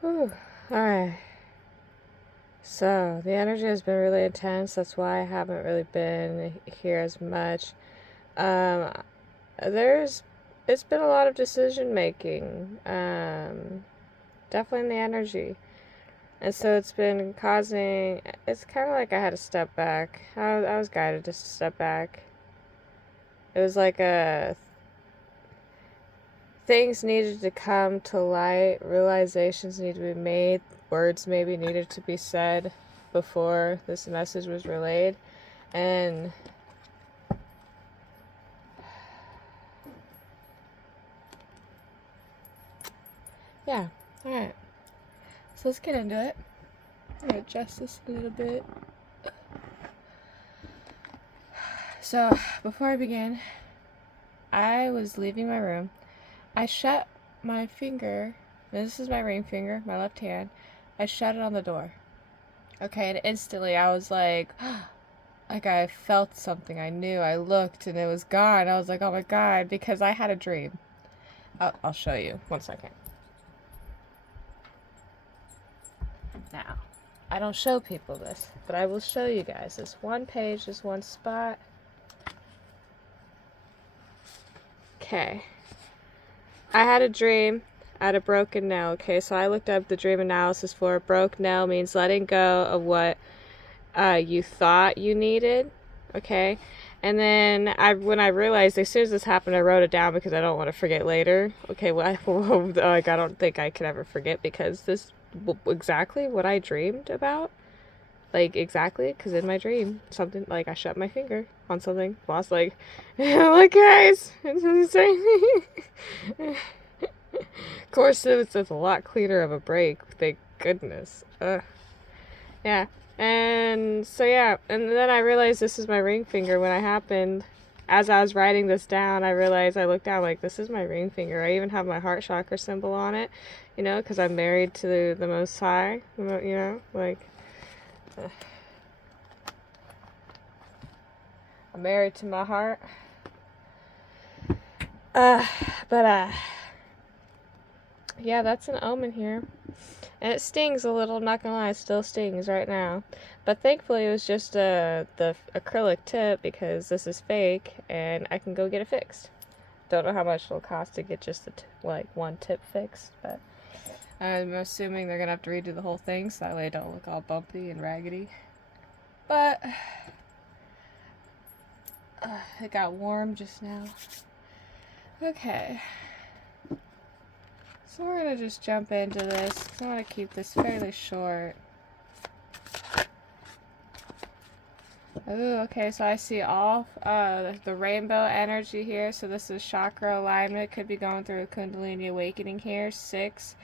Whew. Alright. So, the energy has been really intense. That's why I haven't really been here as much. Um, there's, it's been a lot of decision making. Definitely in the energy. And so it's been causing, it's kind of like I had to step back. I was guided just to step back. It was like things needed to come to light, realizations needed to be made, words maybe needed to be said before this message was relayed. And yeah, alright. So let's get into it. I'm gonna adjust this a little bit. So, before I begin, I was leaving my room. I shut my finger, this is my ring finger, my left hand. I shut it on the door. Okay, and instantly I was like I felt something. I knew. I looked and it was gone. I was like, oh my god, because I had a dream. I'll show you. 1 second. Now, I don't show people this, but I will show you guys this one page, this one spot. Okay. I had a dream. I had a broken nail. Okay, so I looked up the dream analysis for it. Broke nail means letting go of what you thought you needed. Okay. And then when I realized, as soon as this happened, I wrote it down because I don't want to forget later. Okay, well, like I don't think I could ever forget because this exactly what I dreamed about. Like exactly, because in my dream, something like I shut my finger on something. Boss like, look guys, it's insane. Of course, it's a lot cleaner of a break. Thank goodness. Ugh. Yeah. And so yeah, and then I realized this is my ring finger when it happened. As I was writing this down, I realized I looked down like this is my ring finger. I even have my heart chakra symbol on it, because I'm married to the Most High. Like I'm married to my heart. Uh, but yeah, that's an omen here. And it stings a little, not gonna lie, it still stings right now. But thankfully it was just the acrylic tip because this is fake and I can go get it fixed. Don't know how much it'll cost to get just like one tip fixed, but I'm assuming they're gonna have to redo the whole thing so that way it don't look all bumpy and raggedy. But it got warm just now. Okay. So we're gonna just jump into this because I want to keep this fairly short. Ooh, okay, so I see all the rainbow energy here. So this is chakra alignment. Could be going through a Kundalini awakening here. 6,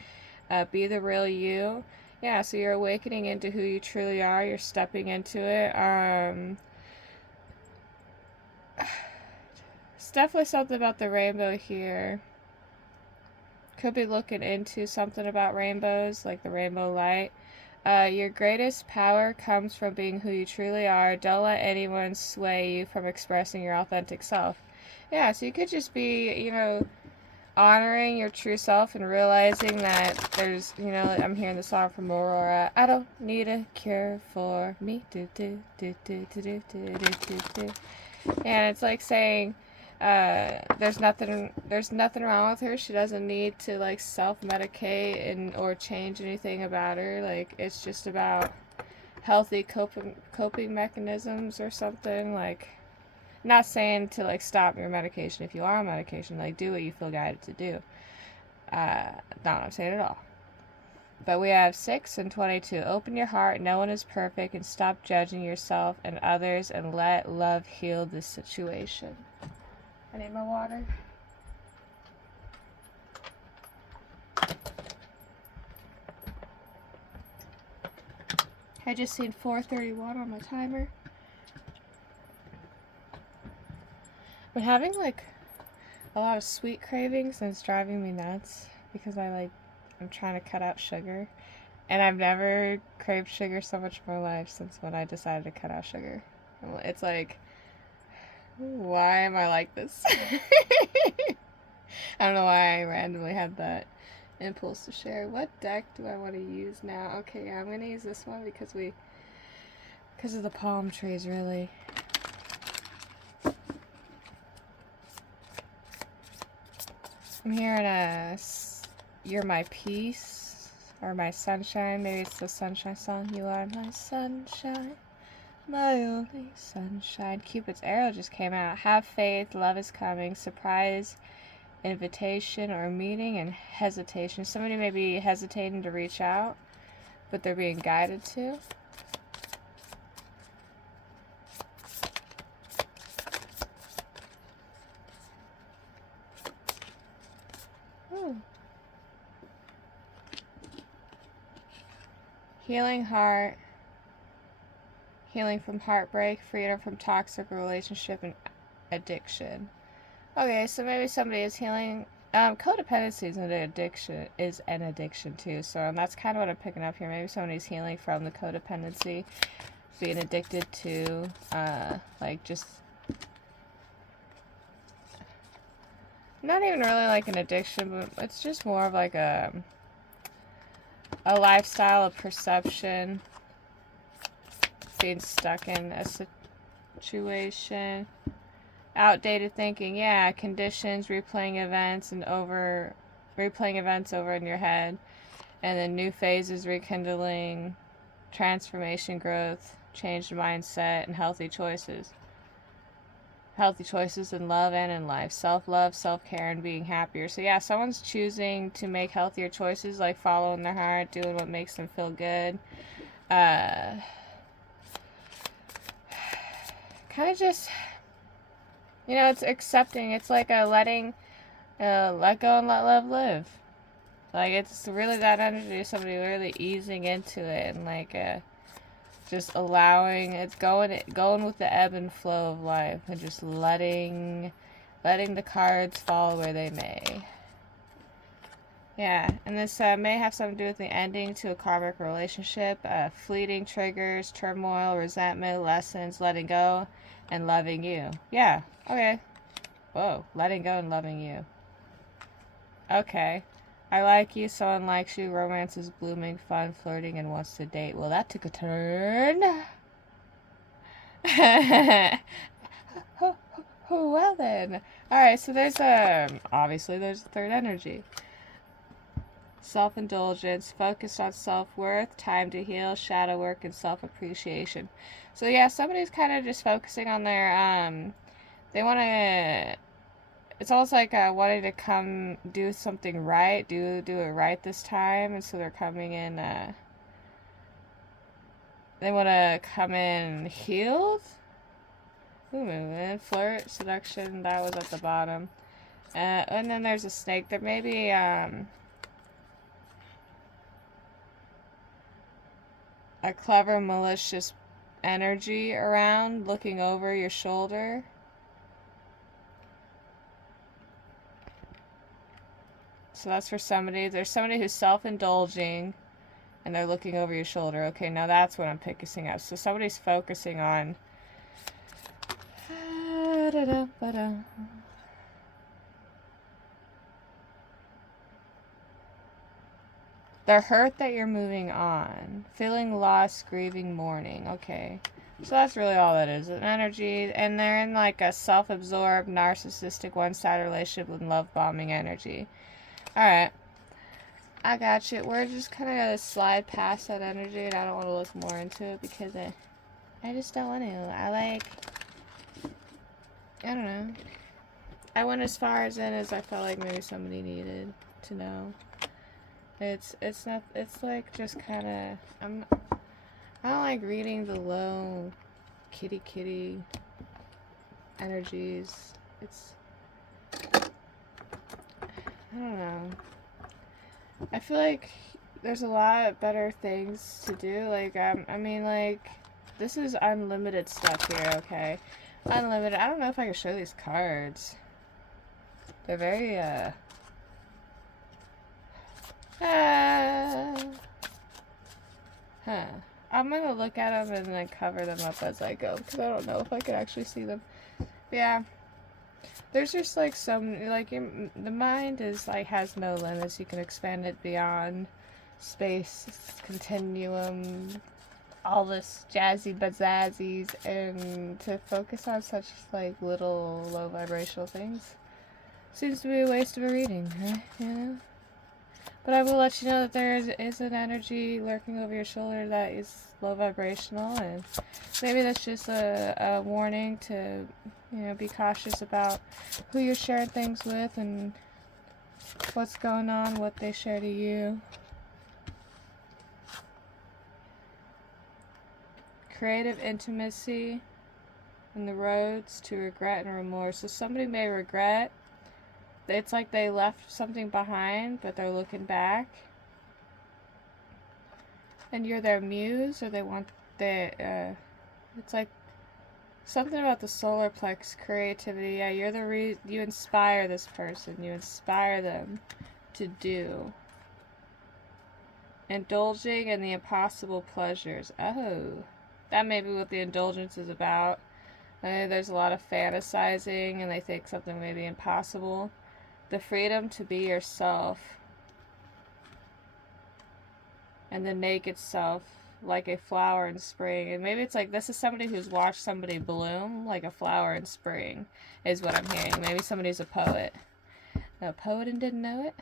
be the real you. Yeah, so you're awakening into who you truly are. You're stepping into it. It's definitely something about the rainbow here. Could be looking into something about rainbows, like the rainbow light. Your greatest power comes from being who you truly are. Don't let anyone sway you from expressing your authentic self. Yeah, so you could just be, honoring your true self and realizing that there's, I'm hearing the song from Aurora. I don't need a cure for me. Do, do, do, do, do, do, do, do, do. And it's like saying, there's nothing wrong with her. She doesn't need to like self-medicate or change anything about her. Like it's just about healthy coping mechanisms or something. Like not saying to like stop your medication if you are on medication. Like do what you feel guided to do. Not what I'm saying at all. But we have 6 and 22. Open your heart. No one is perfect, and stop judging yourself and others, and let love heal this situation. I need my water. I just seen 4:31 on my timer. I'm having like a lot of sweet cravings and it's driving me nuts because I'm trying to cut out sugar. And I've never craved sugar so much in my life since when I decided to cut out sugar. It's like, why am I like this? I don't know why I randomly had that Impulse to share. What deck do I want to use now? Okay, yeah, I'm gonna use this one because of the palm trees, really. I'm hearing You're My Peace, or My Sunshine. Maybe it's the Sunshine song. You are my sunshine, my only sunshine. Cupid's arrow just came out. Have faith, love is coming. Surprise, invitation or meeting, and hesitation. Somebody may be hesitating to reach out, but they're being guided to. Ooh. Healing heart, healing from heartbreak, freedom from toxic relationship and addiction. Okay, so maybe somebody is healing. Codependency is an addiction too. So that's kind of what I'm picking up here. Maybe somebody's healing from the codependency, being addicted to, like just not even really like an addiction, but it's just more of like a lifestyle of perception, being stuck in a situation. Outdated thinking, yeah, conditions, replaying events over in your head, and then new phases, rekindling, transformation, growth, changed mindset, and healthy choices in love and in life, self-love, self-care, and being happier. So yeah, someone's choosing to make healthier choices, like following their heart, doing what makes them feel good, kind of just, it's accepting. It's like a letting, let go and let love live. Like, it's really that energy of somebody really easing into it and like just allowing, it's going with the ebb and flow of life and just letting the cards fall where they may. Yeah, and this may have something to do with the ending to a karmic relationship, fleeting triggers, turmoil, resentment, lessons, letting go, and loving you. Yeah, okay. Whoa, letting go and loving you. Okay. I like you, someone likes you, romance is blooming, fun, flirting, and wants to date. Well, that took a turn. Well then. Alright, so there's obviously there's a third energy. Self-indulgence, focused on self-worth, time to heal, shadow work, and self-appreciation. So yeah, somebody's kind of just focusing on their, they want to, it's almost like wanting to come do something right, do it right this time, and so they're coming in, they want to come in healed? Ooh, movement, flirt, seduction, that was at the bottom. And then there's a snake. There may be, a clever, malicious energy around, looking over your shoulder. So that's for somebody. There's somebody who's self-indulging, and they're looking over your shoulder. Okay, now that's what I'm picking up. So somebody's focusing on the hurt that you're moving on. Feeling lost, grieving, mourning. Okay. So that's really all that is. An energy. And they're in like a self-absorbed, narcissistic, one-sided relationship with love-bombing energy. Alright. I got you. We're just kind of going to slide past that energy, and I don't want to look more into it because I just don't want to. I don't know. I went as far as in as I felt like maybe somebody needed to know. It's like just kind of, I don't like reading the low kitty energies. I don't know. I feel like there's a lot better things to do. Like, I mean, like, this is unlimited stuff here, okay? Unlimited. I don't know if I can show these cards. They're very, I'm gonna look at them and then cover them up as I go, because I don't know if I can actually see them. But yeah. There's just like some, like, the mind is like, has no limits. You can expand it beyond space, continuum, all this jazzy bazazzies, and to focus on such like little low vibrational things seems to be a waste of a reading, huh? You know? But I will let you know that there is an energy lurking over your shoulder that is low vibrational, and maybe that's just a warning to, be cautious about who you're sharing things with and what's going on, what they share to you. Creative intimacy and the roads to regret and remorse. So somebody may regret. It's like they left something behind, but they're looking back. And you're their muse, or they want it's like something about the solar plex creativity. Yeah, you're you inspire this person. You inspire them to do. Indulging in the impossible pleasures. Oh, that may be what the indulgence is about. There's a lot of fantasizing, and they think something may be impossible. The freedom to be yourself. And the naked self, like a flower in spring. And maybe it's like, this is somebody who's watched somebody bloom like a flower in spring, is what I'm hearing. Maybe somebody's a poet. A poet and didn't know it?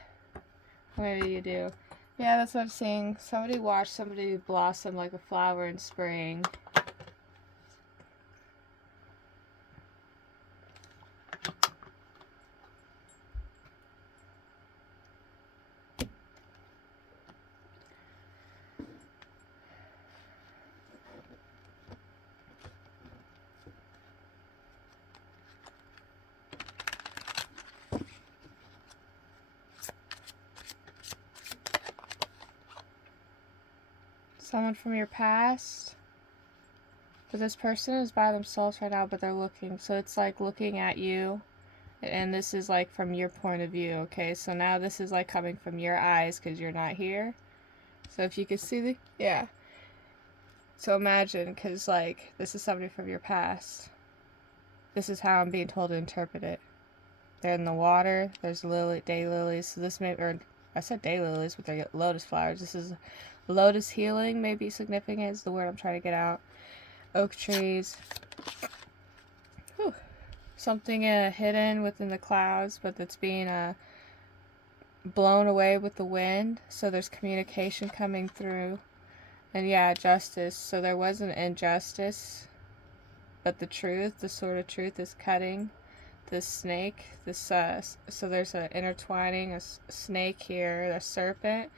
Or maybe you do. Yeah, that's what I'm seeing. Somebody watched somebody blossom like a flower in spring. Someone from your past. But this person is by themselves right now, but they're looking. So it's like looking at you. And this is like from your point of view, okay? So now this is like coming from your eyes because you're not here. So if you could see the... Yeah. So imagine, because like, this is somebody from your past. This is how I'm being told to interpret it. They're in the water. There's daylilies. So this may... Or I said daylilies, but they're lotus flowers. This is... Lotus healing may be significant, is the word I'm trying to get out. Oak trees. Whew. Something hidden within the clouds, but that's being blown away with the wind. So there's communication coming through. And yeah, justice. So there was an injustice, but the truth, the sword of truth, is cutting this snake. So there's an intertwining, a snake here, a serpent.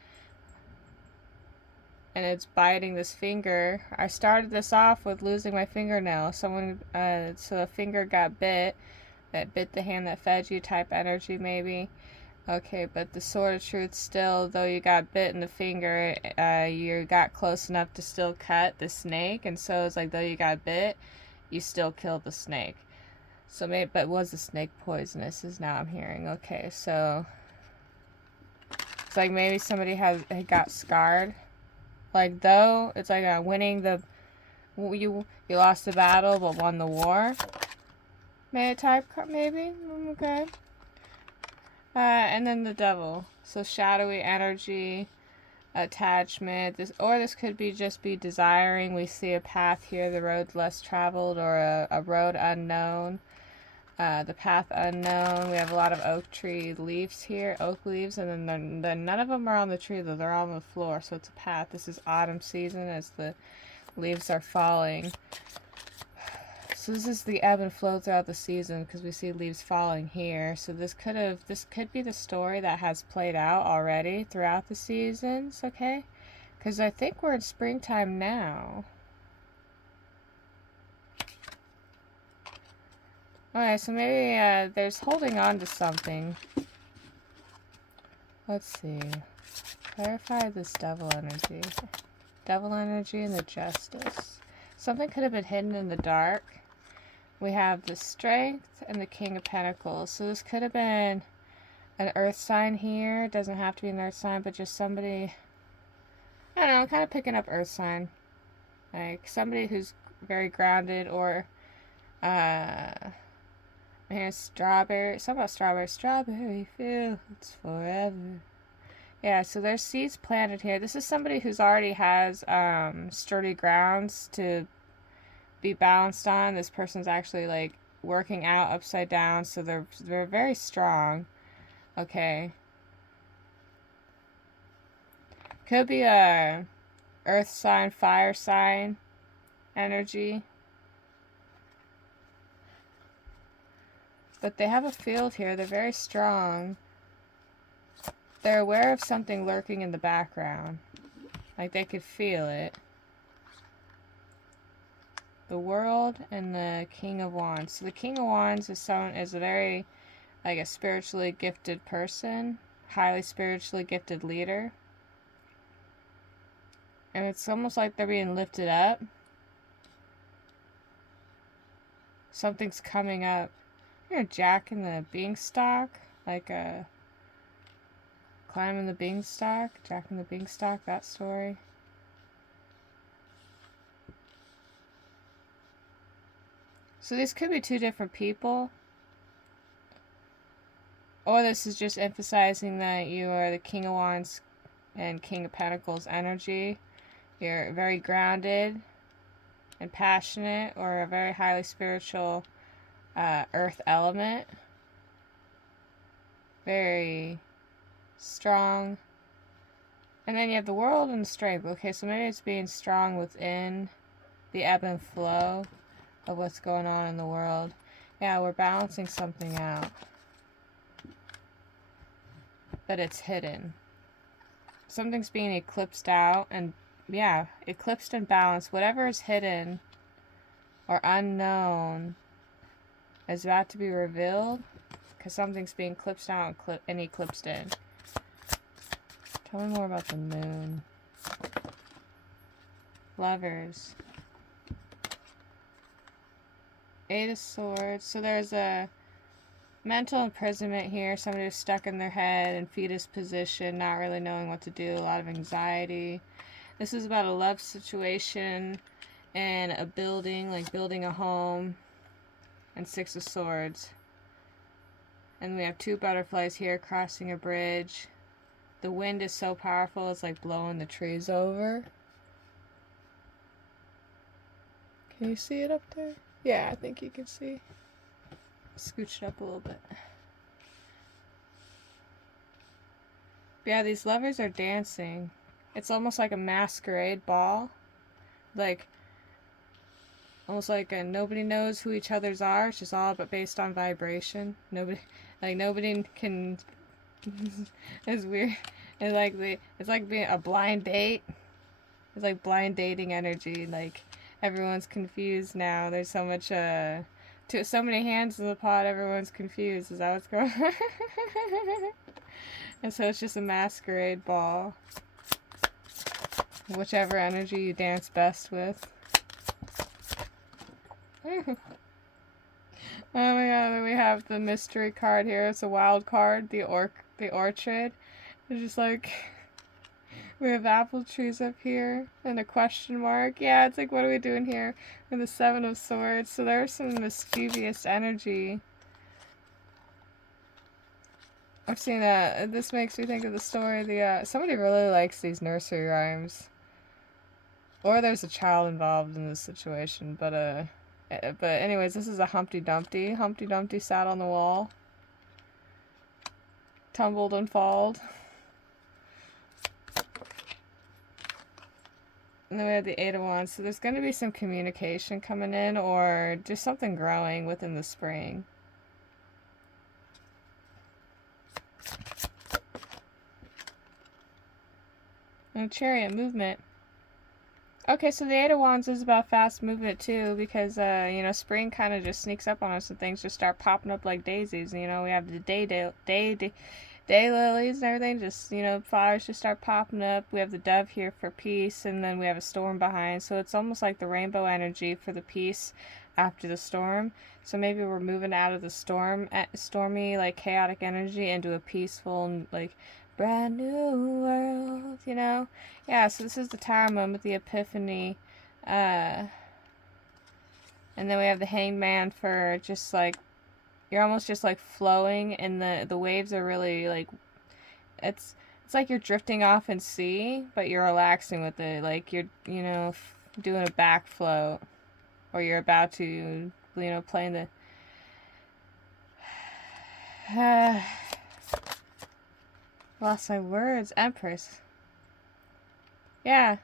And it's biting this finger. I started this off with losing my fingernail. So a finger got bit. That bit the hand that fed you type energy maybe. Okay, but the sword of truth still, though you got bit in the finger, you got close enough to still cut the snake. And so it's like, though you got bit, you still killed the snake. So maybe, but was the snake poisonous is now I'm hearing. Okay, so it's like maybe somebody got scarred. Like, though, it's like winning the... You lost the battle, but won the war. Type, maybe? Okay. And then the devil. So, shadowy energy, attachment. This could be just be desiring. We see a path here, the road less traveled, or a road unknown. The path unknown. We have a lot of oak tree leaves here, oak leaves, and then none of them are on the tree, though they're all on the floor, so it's a path. This is autumn season as the leaves are falling. So this is the ebb and flow throughout the season because we see leaves falling here. So this could be the story that has played out already throughout the seasons, okay? Because I think we're in springtime now. Okay, so maybe there's holding on to something. Let's see. Clarify this devil energy. Devil energy and the justice. Something could have been hidden in the dark. We have the strength and the King of Pentacles. So this could have been an earth sign here. It doesn't have to be an earth sign, but just somebody... I don't know, I'm kind of picking up earth sign. Like somebody who's very grounded or... Here's strawberry. Something about strawberry. Strawberry fields forever. Yeah, so there's seeds planted here. This is somebody who's already has sturdy grounds to be balanced on. This person's actually like working out upside down, so they're very strong. Okay. Could be a earth sign, fire sign energy. But they have a field here. They're very strong. They're aware of something lurking in the background. Like they could feel it. The World and the King of Wands. So the King of Wands is a very like a spiritually gifted person, highly spiritually gifted leader. And it's almost like they're being lifted up. Something's coming up. You're Jack in the Beanstalk, like a climbing the beanstalk, Jack in the Beanstalk, that story. So these could be two different people. Or this is just emphasizing that you are the King of Wands and King of Pentacles energy. You're very grounded and passionate, or a very highly spiritual earth element. Very strong. And then you have the World and the Strength. Okay, so maybe it's being strong within the ebb and flow of what's going on in the world. Yeah, we're balancing something out. But it's hidden. Something's being eclipsed out, and yeah, eclipsed and balanced. Whatever is hidden or unknown is about to be revealed, because something's being eclipsed out and eclipsed in. Tell me more about the Moon. Lovers. Eight of Swords. So there's a mental imprisonment here. Somebody who's stuck in their head in fetus position, not really knowing what to do. A lot of anxiety. This is about a love situation and a building, like building a home. And Six of Swords. And we have two butterflies here crossing a bridge. The wind is so powerful, it's like blowing the trees over. Can you see it up there? Yeah, I think you can see. Scooch it up a little bit. But yeah, these lovers are dancing. It's almost like a masquerade ball. Like, almost like nobody knows who each other's are. It's just all but based on vibration. Nobody can. It's weird. It's like being a blind date. It's like blind dating energy. Like everyone's confused now. There's so much so many hands in the pot. Everyone's confused. Is that what's going on? And so it's just a masquerade ball. Whichever energy you dance best with. Oh my god, we have the mystery card here. It's a wild card, the orchard. It's just like, we have apple trees up here and a question mark. Yeah, it's like, what are we doing here? With the Seven of Swords. So there's some mischievous energy. I've seen that. This makes me think of the story. Somebody really likes these nursery rhymes. Or there's a child involved in this situation, but anyways, this is a Humpty Dumpty. Humpty Dumpty sat on the wall. Tumbled and falled. And then we have the Eight of Wands. So there's going to be some communication coming in, or just something growing within the spring. And Chariot, movement. Okay, so the Eight of Wands is about fast movement too, because spring kind of just sneaks up on us and things just start popping up like daisies. We have the day lilies and everything. Just flowers just start popping up. We have the dove here for peace, and then we have a storm behind. So it's almost like the rainbow energy for the peace after the storm. So maybe we're moving out of the stormy, like chaotic energy into a peaceful, like brand new world, Yeah, so this is the Tower moment, the Epiphany. And then we have the Hanged Man for just like you're almost just like flowing, and the waves are really like, it's like you're drifting off in sea, but you're relaxing with it, like you're, you know, doing a back float, or you're about to, you know, playing the lost my words. Empress. Yeah.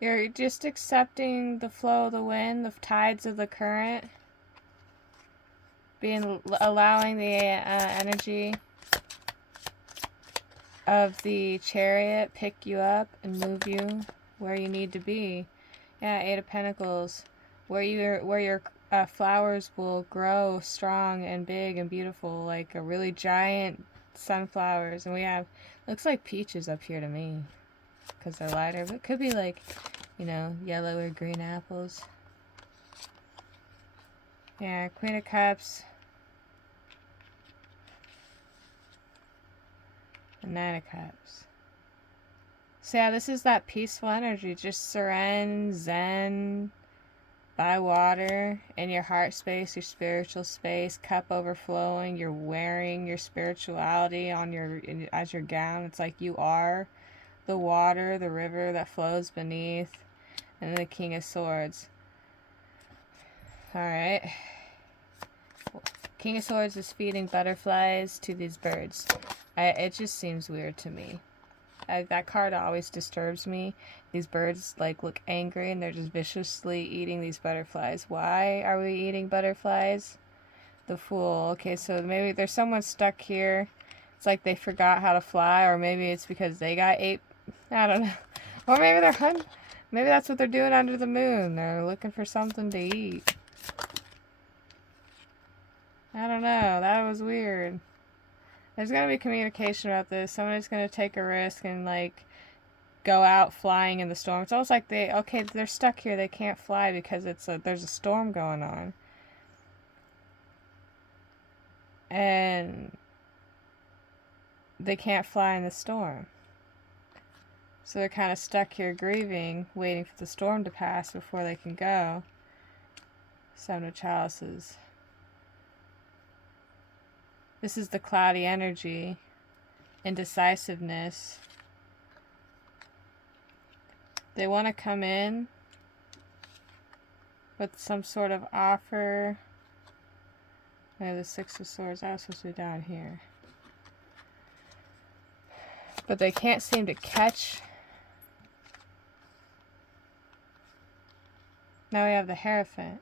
You're just accepting the flow of the wind, the tides of the current, allowing the energy of the chariot pick you up and move you where you need to be. Yeah, Eight of Pentacles, where your flowers will grow strong and big and beautiful, like a really giant sunflowers. And we have, looks like peaches up here to me, because they're lighter, but it could be like, you know, yellow or green apples. Yeah, Queen of Cups. And Nine of Cups. So yeah, this is that peaceful energy. Just serene, zen, by water, in your heart space, your spiritual space, cup overflowing. You're wearing your spirituality on as your gown. It's like you are the water, the river that flows beneath. And the King of Swords. Alright. King of Swords is feeding butterflies to these birds. It just seems weird to me. That card always disturbs me. These birds like look angry and they're just viciously eating these butterflies. Why are we eating butterflies? The Fool. Okay, so maybe there's someone stuck here. It's like they forgot how to fly, or maybe it's because they got ate. I don't know. Or maybe they're hunting. Maybe that's what they're doing under the moon. They're looking for something to eat. I don't know. That was weird. There's going to be communication about this. Somebody's going to take a risk and, like, go out flying in the storm. It's almost like they're stuck here. They can't fly because there's a storm going on. And they can't fly in the storm. So they're kind of stuck here grieving, waiting for the storm to pass before they can go. Seven of Chalices. This is the cloudy energy. Indecisiveness. They want to come in with some sort of offer. We have the Six of Swords. That was supposed to be down here. But they can't seem to catch. Now we have the Hierophant.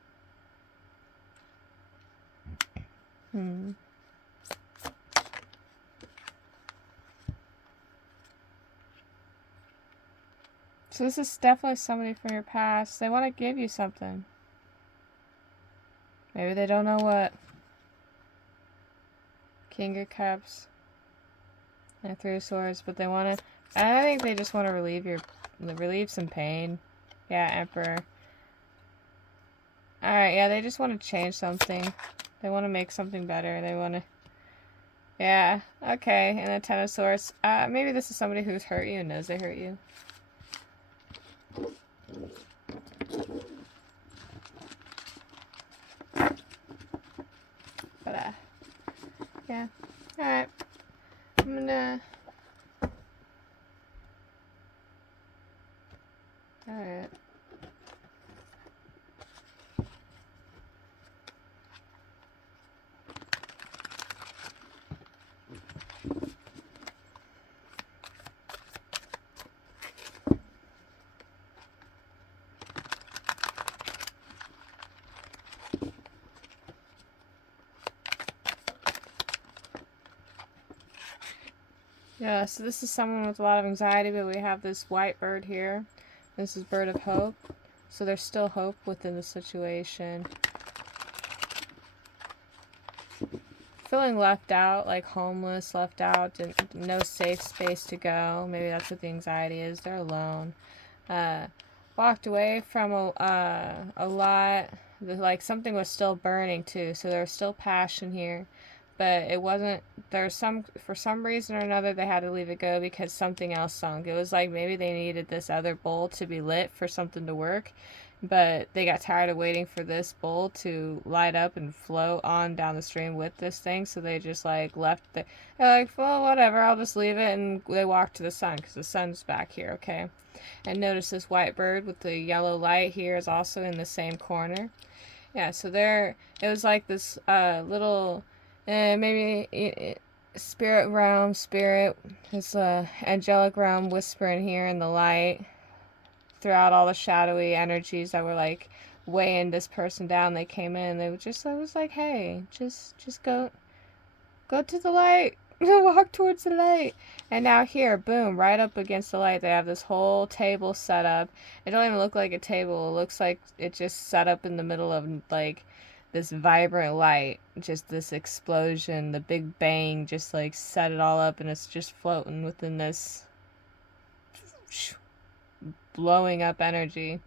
So this is definitely somebody from your past. They want to give you something. Maybe they don't know what. King of Cups. And Three of Swords, but they want to... I think they just want to relieve some pain. Yeah, Emperor. Alright, yeah, they just want to change something. They want to make something better. They want to... Yeah, okay. And the Ten of Swords. Maybe this is somebody who's hurt you and knows they hurt you. But, yeah. Alright. I'm gonna... Alright. Yeah, so this is someone with a lot of anxiety, but we have this white bird here. This is Bird of Hope. So there's still hope within the situation. Feeling left out, like homeless, left out, no safe space to go. Maybe that's what the anxiety is. They're alone. Walked away from a lot. Like something was still burning too, so there's still passion here. But it wasn't, for some reason or another, they had to leave it go because something else sunk. It was like maybe they needed this other bowl to be lit for something to work. but they got tired of waiting for this bowl to light up and float on down the stream with this thing, so they just like left the, they're like, well, whatever, I'll just leave it, and they walked to the sun because the sun's back here, okay? And notice this white bird with the yellow light here is also in the same corner. Yeah, so there, it was like this little, maybe spirit realm, this angelic realm whispering here in the light throughout all the shadowy energies that were like weighing this person down. They came in, they were just, I was like, hey, just go to the light. Walk towards the light. And now here, boom, right up against the light, they have this whole table set up. It don't even look like a table. It looks like it just set up in the middle of like this vibrant light. Just this explosion, the big bang just like set it all up, and it's just floating within this blowing up energy.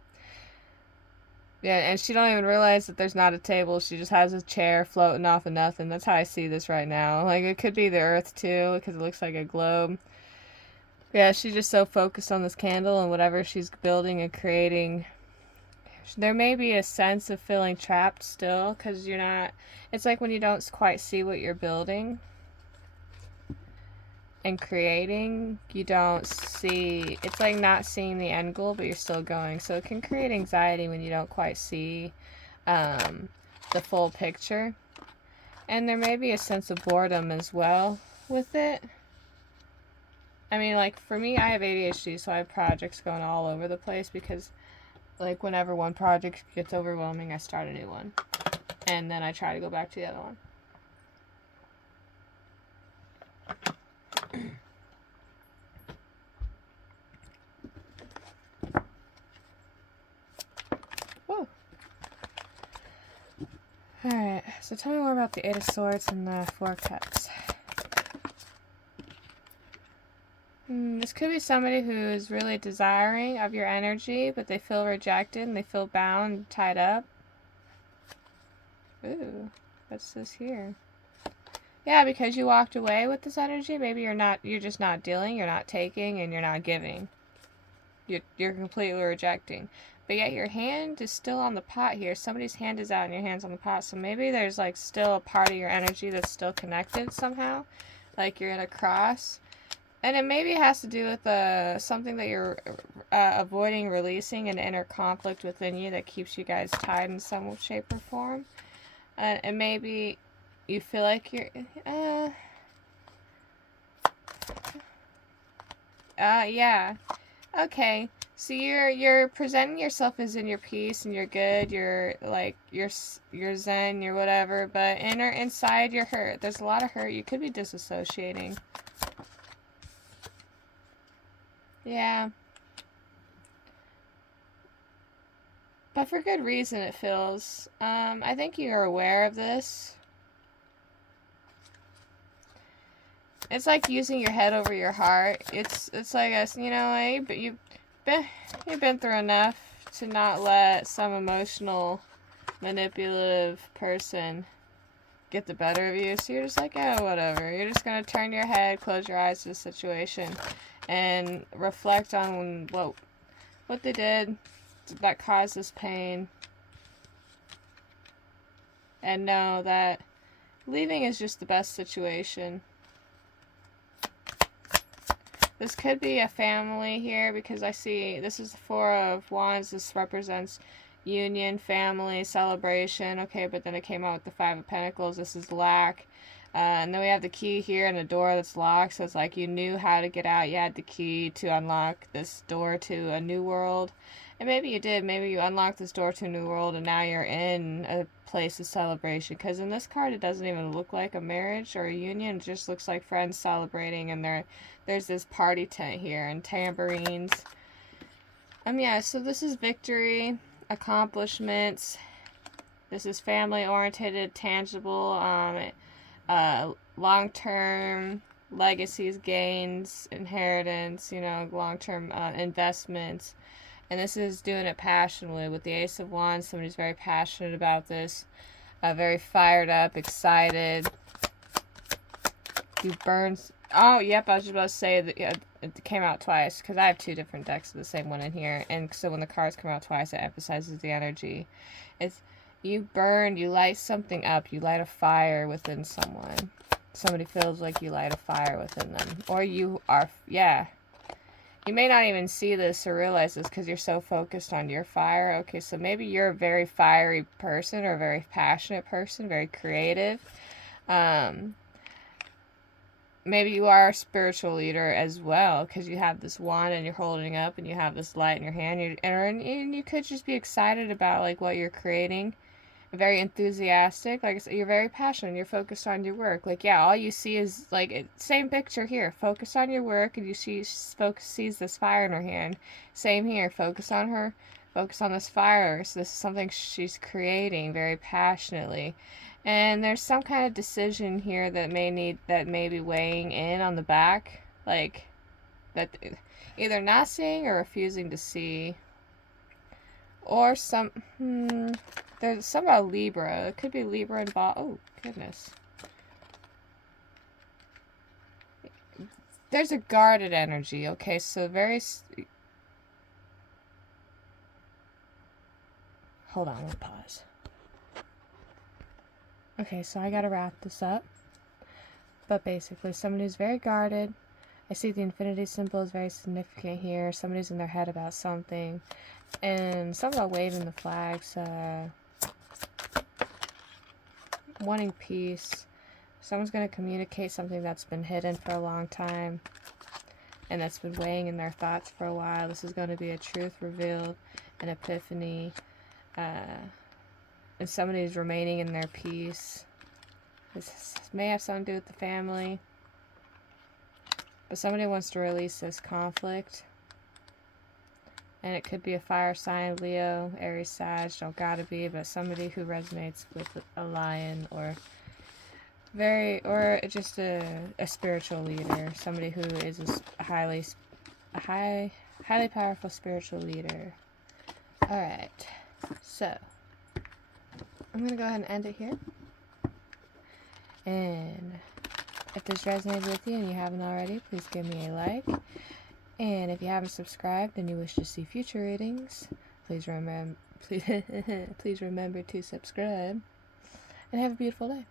Yeah, and she don't even realize that there's not a table. She just has a chair floating off of nothing. That's how I see this right now. Like, it could be the earth, too, because it looks like a globe. Yeah, she's just so focused on this candle and whatever she's building and creating. There may be a sense of feeling trapped still, because you're not... It's like when you don't quite see what you're building and creating, you don't see, it's like not seeing the end goal, but you're still going. So it can create anxiety when you don't quite see the full picture. And there may be a sense of boredom as well with it. I mean, like, for me, I have ADHD, so I have projects going all over the place because, like, whenever one project gets overwhelming, I start a new one. And then I try to go back to the other one. Whoa. Alright, so tell me more about the Eight of Swords and the Four of Cups. This could be somebody who is really desiring of your energy, but they feel rejected and they feel bound, tied up. Ooh, what's this here? Yeah, because you walked away with this energy, maybe you're just not dealing, you're not taking, and you're not giving. You're completely rejecting. But yet your hand is still on the pot here. Somebody's hand is out and your hand's on the pot. So maybe there's like still a part of your energy that's still connected somehow. Like you're in a cross. And it maybe has to do with something that you're avoiding releasing, an inner conflict within you that keeps you guys tied in some shape or form. And maybe you feel like you're... yeah. Okay. So you're presenting yourself as in your peace and you're good, you're like you're zen, you're whatever, but inside you're hurt. There's a lot of hurt. You could be disassociating. Yeah. But for good reason, it feels. I think you're aware of this. It's like using your head over your heart. It's like but you've been through enough to not let some emotional, manipulative person get the better of you. So you're just like, oh, whatever. You're just gonna turn your head, close your eyes to the situation, and reflect on what they did that caused this pain, and know that leaving is just the best situation. This could be a family here because I see this is the Four of Wands. This represents union, family, celebration. Okay, but then it came out with the Five of Pentacles. This is lack. And then we have the key here and a door that's locked. So it's like you knew how to get out. You had the key to unlock this door to a new world. And maybe you did. Maybe you unlocked this door to a new world and now you're in a place of celebration. Because in this card, it doesn't even look like a marriage or a union. It just looks like friends celebrating. And there's this party tent here and tambourines. Yeah, so this is victory, accomplishments. This is family-oriented, tangible, long-term legacies, gains, inheritance, long-term investments. And this is doing it passionately with the Ace of Wands. Somebody's very passionate about this, very fired up, excited. You burn. Oh, yep, I was just about to say that it came out twice because I have two different decks of the same one in here, and so when the cards come out twice, it emphasizes the energy. It's you burn, you light something up, you light a fire within someone. Somebody feels like you light a fire within them, or you are, yeah. You may not even see this or realize this because you're so focused on your fire. Okay, so maybe you're a very fiery person or a very passionate person, very creative. Maybe you are a spiritual leader as well because you have this wand and you're holding up and you have this light in your hand. And you could just be excited about like what you're creating. Very enthusiastic. Like I said, you're very passionate. You're focused on your work. Like, yeah, all you see is like same picture here. Focus on your work, and you sees this fire in her hand. Same here. Focus on her. Focus on this fire. So this is something she's creating very passionately. And there's some kind of decision here that may be weighing in on the back, like that either not seeing or refusing to see. Or there's some about Libra. It could be Libra involved. Oh, goodness. There's a guarded energy. Okay, so hold on, let's pause. Okay, so I gotta wrap this up. But basically, somebody who's very guarded. I see the infinity symbol is very significant here. Somebody's in their head about something. And something about waving the flags, wanting peace. Someone's going to communicate something that's been hidden for a long time and that's been weighing in their thoughts for a while. This is going to be a truth revealed, an epiphany, and somebody's remaining in their peace. This may have something to do with the family, but somebody wants to release this conflict. And it could be a fire sign, Leo, Aries, Sag, don't gotta be, but somebody who resonates with a lion or just a spiritual leader, somebody who is a highly powerful spiritual leader. Alright, so I'm gonna go ahead and end it here. And if this resonated with you and you haven't already, please give me a like. And if you haven't subscribed and you wish to see future readings, please remember to subscribe. And have a beautiful day.